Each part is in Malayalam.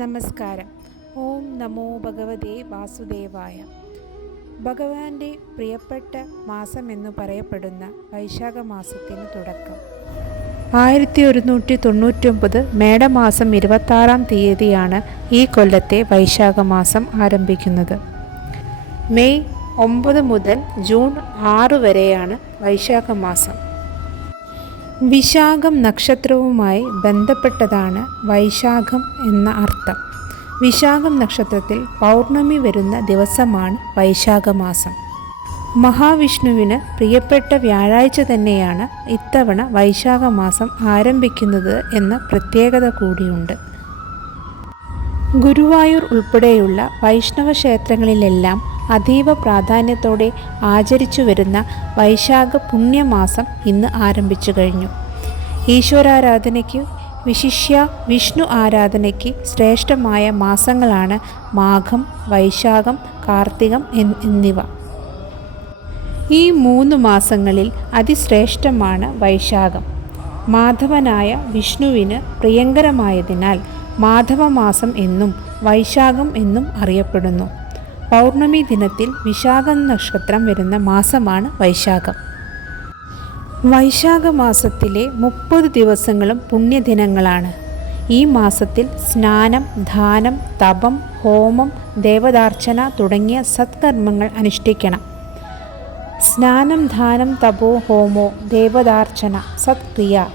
നമസ്കാരം. ഓം നമോ ഭഗവതേ വാസുദേവായ. ഭഗവാന്റെ പ്രിയപ്പെട്ട മാസം എന്ന് പറയപ്പെടുന്ന വൈശാഖ മാസത്തിന് തുടക്കം. ആയിരത്തി ഒരുന്നൂറ്റി തൊണ്ണൂറ്റൊമ്പത് മേടമാസം ഇരുപത്താറാം തീയതിയാണ് ഈ കൊല്ലത്തെ വൈശാഖ മാസം ആരംഭിക്കുന്നത്. മെയ് ഒമ്പത് മുതൽ ജൂൺ ആറ് വരെയാണ് വൈശാഖ മാസം വിശാഖം നക്ഷത്രവുമായി ബന്ധപ്പെട്ടതാണ് വൈശാഖം എന്ന അർത്ഥം. വിശാഖം നക്ഷത്രത്തിൽ പൗർണമി വരുന്ന ദിവസമാണ് വൈശാഖ മാസം മഹാവിഷ്ണുവിന് പ്രിയപ്പെട്ട വ്യാഴാഴ്ച തന്നെയാണ് ഇത്തവണ വൈശാഖ മാസം ആരംഭിക്കുന്നത് എന്ന പ്രത്യേകത കൂടിയുണ്ട്. ഗുരുവായൂർ ഉൾപ്പെടെയുള്ള വൈഷ്ണവ ക്ഷേത്രങ്ങളിലെല്ലാം അതീവ പ്രാധാന്യത്തോടെ ആചരിച്ചു വരുന്ന വൈശാഖ പുണ്യമാസം ഇന്ന് ആരംഭിച്ചു കഴിഞ്ഞു. ഈശ്വരാരാധനയ്ക്ക് വിശിഷ്യ വിഷ്ണു ആരാധനയ്ക്ക് ശ്രേഷ്ഠമായ മാസങ്ങളാണ് മാഘം വൈശാഖം കാർത്തികം എന്നിവ. ഈ മൂന്ന് മാസങ്ങളിൽ അതിശ്രേഷ്ഠമാണ് വൈശാഖം. മാധവനായ വിഷ്ണുവിന് പ്രിയങ്കരമായതിനാൽ മാധവമാസം എന്നും വൈശാഖം എന്നും അറിയപ്പെടുന്നു. പൗർണമി ദിനത്തിൽ വിശാഖ നക്ഷത്രം വരുന്ന മാസമാണ് വൈശാഖം. വൈശാഖ മാസത്തിലെ മുപ്പത് ദിവസങ്ങളും പുണ്യദിനങ്ങളാണ്. ഈ മാസത്തിൽ സ്നാനം ധാനം തപം ഹോമം ദേവതാർച്ചന തുടങ്ങിയ സത്കർമ്മങ്ങൾ അനുഷ്ഠിക്കണം. സ്നാനം ധാനം തപോ ഹോമോ ദേവതാർച്ചന സത്ക്രിയ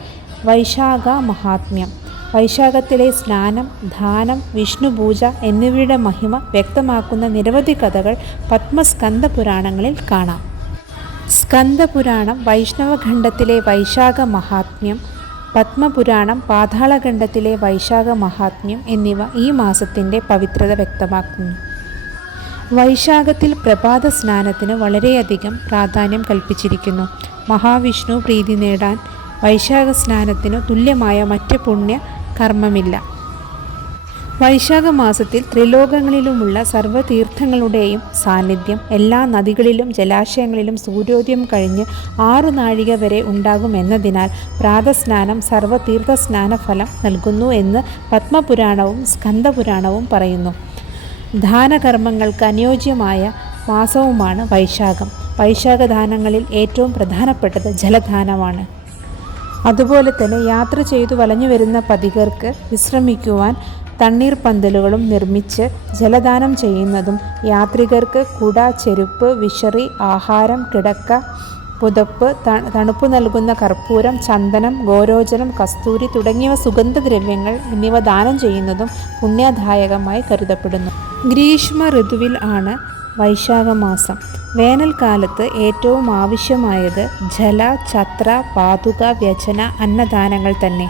വൈശാഖ മഹാത്മ്യം. വൈശാഖത്തിലെ സ്നാനം ദാനം വിഷ്ണുപൂജ എന്നിവയുടെ മഹിമ വ്യക്തമാക്കുന്ന നിരവധി കഥകൾ പത്മസ്കന്ധ പുരാണങ്ങളിൽ കാണാം. സ്കന്ദപുരാണം വൈഷ്ണവഖണ്ഡത്തിലെ വൈശാഖ മഹാത്മ്യം പത്മപുരാണം പാതാളഖണ്ഡത്തിലെ വൈശാഖ മഹാത്മ്യം എന്നിവ ഈ മാസത്തിന്റെ പവിത്രത വ്യക്തമാക്കുന്നു. വൈശാഖത്തിൽ പ്രഭാത സ്നാനത്തിന് വളരെയധികം പ്രാധാന്യം കൽപ്പിച്ചിരിക്കുന്നു. മഹാവിഷ്ണു പ്രീതി നേടാൻ വൈശാഖ സ്നാനത്തിനു തുല്യമായ മറ്റ് പുണ്യ കർമ്മമില്ല. വൈശാഖ മാസത്തിൽ ത്രിലോകങ്ങളിലുമുള്ള സർവതീർത്ഥങ്ങളുടെയും സാന്നിധ്യം എല്ലാ നദികളിലും ജലാശയങ്ങളിലും സൂര്യോദയം കഴിഞ്ഞ് ആറു നാഴിക വരെ ഉണ്ടാകുമെന്നതിനാൽ പ്രാതസ്നാനം സർവതീർത്ഥ സ്നാനഫലം നൽകുന്നു എന്ന് പത്മപുരാണവും സ്കന്ദപുരാണവും പറയുന്നു. ദാനകർമ്മങ്ങൾക്ക് അനുയോജ്യമായ മാസവുമാണ് വൈശാഖം. വൈശാഖദാനങ്ങളിൽ ഏറ്റവും പ്രധാനപ്പെട്ടത് ജലദാനമാണ്. അതുപോലെ തന്നെ യാത്ര ചെയ്തു വലഞ്ഞു വരുന്ന പതികർക്ക് വിശ്രമിക്കുവാൻ തണ്ണീർ പന്തലുകളും നിർമ്മിച്ച് ജലദാനം ചെയ്യുന്നതും യാത്രികർക്ക് കുട ചെരുപ്പ് വിശറി ആഹാരം കിടക്ക പുതപ്പ് തണുപ്പ് നൽകുന്ന കർപ്പൂരം ചന്ദനം ഗോരോചനം കസ്തൂരി തുടങ്ങിയവ സുഗന്ധദ്രവ്യങ്ങൾ എന്നിവ ദാനം ചെയ്യുന്നതും പുണ്യദായകമായി കരുതപ്പെടുന്നു. ഗ്രീഷ്മ ഋതുവിൽ ആണ് വൈശാഖ മാസം വേനൽക്കാലത്ത് ഏറ്റവും ആവശ്യമായത് ജല ഛത്ര പാതുക വ്യജന അന്നദാനങ്ങൾ തന്നെ.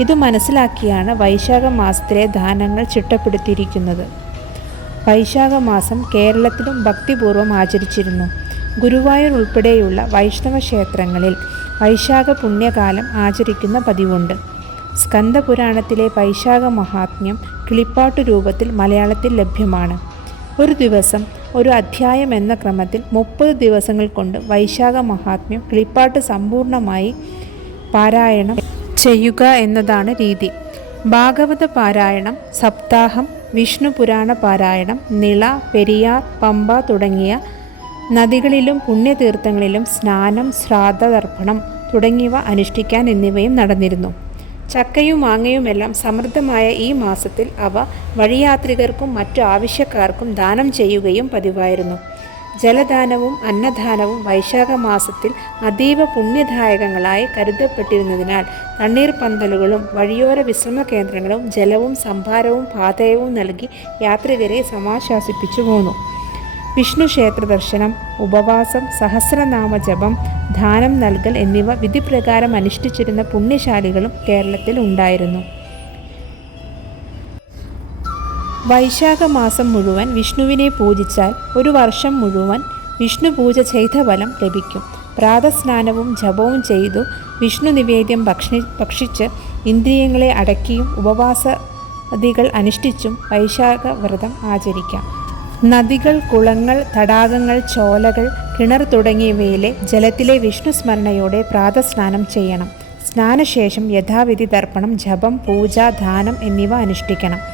ഇത് മനസ്സിലാക്കിയാണ് വൈശാഖ മാസത്തിലെ ദാനങ്ങൾ ചിട്ടപ്പെടുത്തിയിരിക്കുന്നത്. വൈശാഖ മാസം കേരളത്തിലും ഭക്തിപൂർവം ആചരിച്ചിരുന്നു. ഗുരുവായൂർ ഉൾപ്പെടെയുള്ള വൈഷ്ണവ ക്ഷേത്രങ്ങളിൽ വൈശാഖ പുണ്യകാലം ആചരിക്കുന്ന പതിവുണ്ട്. സ്കന്ദപുരാണത്തിലെ വൈശാഖ മഹാത്മ്യം കിളിപ്പാട്ടു രൂപത്തിൽ മലയാളത്തിൽ ലഭ്യമാണ്. ഒരു ദിവസം ഒരു അധ്യായം എന്ന ക്രമത്തിൽ മുപ്പത് ദിവസങ്ങൾ കൊണ്ട് വൈശാഖ മഹാത്മ്യം കിളിപ്പാട്ട് സമ്പൂർണമായി പാരായണം ചെയ്യുക എന്നതാണ് രീതി. ഭാഗവത പാരായണം സപ്താഹം വിഷ്ണു പുരാണ പാരായണം നിള പെരിയാർ പമ്പ തുടങ്ങിയ നദികളിലും പുണ്യതീർത്ഥങ്ങളിലും സ്നാനം ശ്രാദ്ധതർപ്പണം തുടങ്ങിയവ അനുഷ്ഠിക്കാൻ എന്നിവയും നടന്നിരുന്നു. ചക്കയും മാങ്ങയുമെല്ലാം സമൃദ്ധമായ ഈ മാസത്തിൽ അവ വഴിയാത്രികർക്കും മറ്റു ആവശ്യക്കാർക്കും ദാനം ചെയ്യുകയും പതിവായിരുന്നു. ജലദാനവും അന്നദാനവും വൈശാഖ മാസത്തിൽ അതീവ പുണ്യദായകങ്ങളായി കരുതപ്പെട്ടിരുന്നതിനാൽ തണ്ണീർ പന്തലുകളും വഴിയോര വിശ്രമ കേന്ദ്രങ്ങളും ജലവും സംഭാരവും പാതയവും നൽകി യാത്രികരെ സമാശ്വാസിപ്പിച്ചു പോന്നു. വിഷ്ണു ക്ഷേത്ര ദർശനം ഉപവാസം സഹസ്രനാമ ജപം ദാനം നൽകൽ എന്നിവ വിധിപ്രകാരം അനുഷ്ഠിച്ചിരുന്ന പുണ്യശാലികളും കേരളത്തിൽ ഉണ്ടായിരുന്നു. വൈശാഖ മാസം മുഴുവൻ വിഷ്ണുവിനെ പൂജിച്ചാൽ ഒരു വർഷം മുഴുവൻ വിഷ്ണു പൂജ ചെയ്ത ഫലം ലഭിക്കും. പ്രാതസ്നാനവും ജപവും ചെയ്തു വിഷ്ണു നിവേദ്യം ഭക്ഷി ഭക്ഷിച്ച് ഇന്ദ്രിയങ്ങളെ അടക്കിയും ഉപവാസതികൾ അനുഷ്ഠിച്ചും വൈശാഖ വ്രതം ആചരിക്കാം. നദികൾ കുളങ്ങൾ തടാകങ്ങൾ ചോലകൾ കിണർ തുടങ്ങിയവയിലെ ജലത്തിലെ വിഷ്ണു സ്മരണയോടെ പ്രാതസ്നാനം ചെയ്യണം. സ്നാനശേഷം യഥാവിധി തർപ്പണം ജപം പൂജ ദാനം എന്നിവ അനുഷ്ഠിക്കണം.